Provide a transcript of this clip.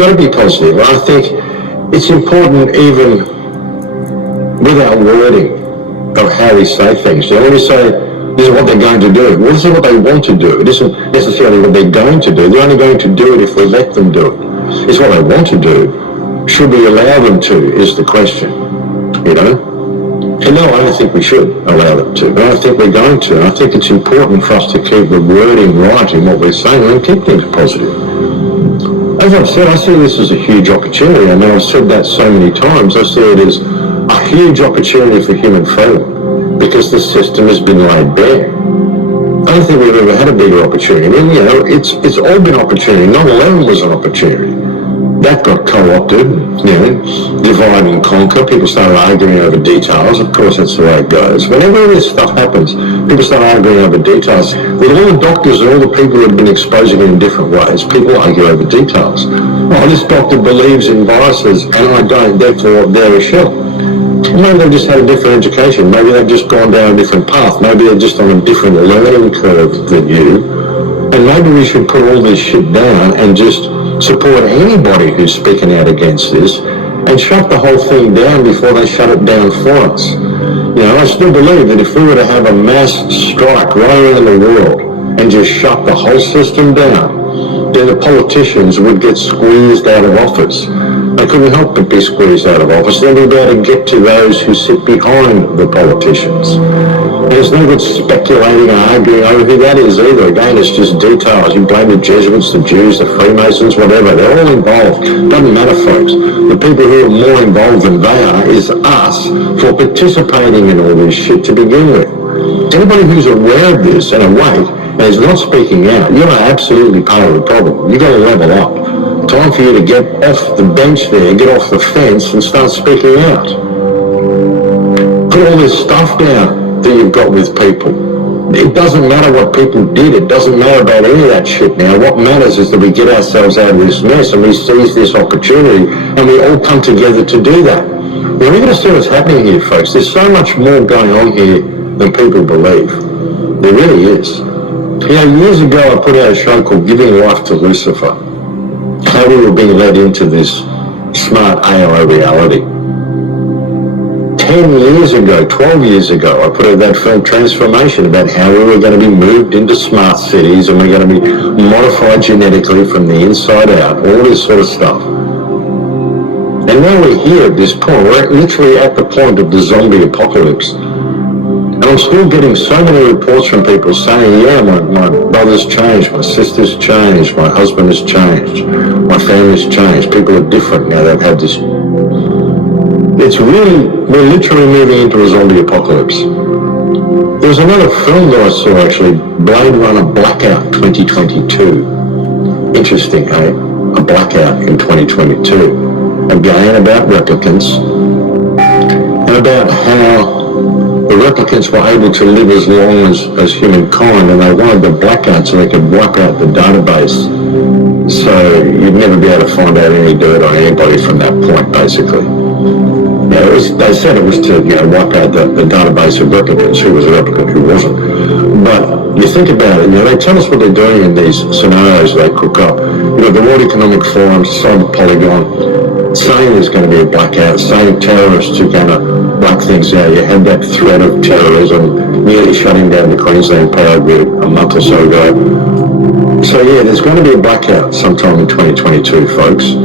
got to be positive. I think it's important even with our wording of how we say things. You know, when we say, this is what they're going to do, well, this is what they want to do. It isn't necessarily what they're going to do. They're only going to do it if we let them do it. It's what they want to do. Should we allow them to, is the question, you know? And no, I don't think we should allow them to, but I think we're going to. I think it's important for us to keep the wording right in what we're saying and keep things positive. As I've said, I see this as a huge opportunity. I mean, I've said that so many times. I see it as a huge opportunity for human freedom because the system has been laid bare. I don't think we've ever had a bigger opportunity. I mean, you know, it's all been opportunity. 9/11 was an opportunity. That got co-opted, you know, divide and conquer. People started arguing over details. Of course, that's the way it goes. Whenever this stuff happens, people start arguing over details. With all the doctors and all the people who have been exposing it in different ways, people argue over details. Oh, this doctor believes in viruses and I don't, therefore they're a shell. Maybe they've just had a different education. Maybe they've just gone down a different path. Maybe they're just on a different learning curve than you. And maybe we should put all this shit down and just support anybody who's speaking out against this and shut the whole thing down before they shut it down for us. You know, I still believe that if we were to have a mass strike right around the world and just shut the whole system down, then the politicians would get squeezed out of office. They couldn't help but be squeezed out of office. Then we'd be able to get to those who sit behind the politicians. There's no good speculating and arguing over who that is either. Again, it's just details. You blame the Jesuits, the Jews, the Freemasons, whatever. They're all involved. Doesn't matter, folks. The people who are more involved than they are is us for participating in all this shit to begin with. Anybody who's aware of this and awake and is not speaking out, you're absolutely part of the problem. You've got to level up. Time for you to get off the bench there, get off the fence and start speaking out. Put all this stuff down that you've got with people. It doesn't matter what people did. It doesn't matter about any of that shit now. What matters is that we get ourselves out of this mess and we seize this opportunity and we all come together to do that. Now, we're going to see what's happening here, folks. There's so much more going on here than people believe. There really is. You know, years ago I put out a show called Giving Life to Lucifer. How we were being led into this smart AI reality. 10 years ago, 12 years ago, I put out that film Transformation about how we were going to be moved into smart cities and we're going to be modified genetically from the inside out, all this sort of stuff. And now we're here at this point. We're literally at the point of the zombie apocalypse. And I'm still getting so many reports from people saying, yeah, my brother's changed, my sister's changed, my husband has changed, my family's changed. People are different now. They've had this. We're literally moving into a zombie apocalypse. There was another film that I saw actually, Blade Runner Blackout 2022. Interesting, hey? A blackout in 2022. Again, about replicants and about how the replicants were able to live as long as humankind, and they wanted the blackout so they could wipe out the database. So you'd never be able to find out any dirt on anybody from that point, basically. Now, they said it was to, you know, wipe out the database of replicants, who was a replicant, who wasn't. But you think about it, you know, they tell us what they're doing in these scenarios they cook up. You know, the World Economic Forum, Cyber Polygon, saying there's going to be a blackout, saying terrorists are going to black things out. You had that threat of terrorism nearly shutting down the Queensland power grid a month or so ago. So yeah, there's going to be a blackout sometime in 2022, folks.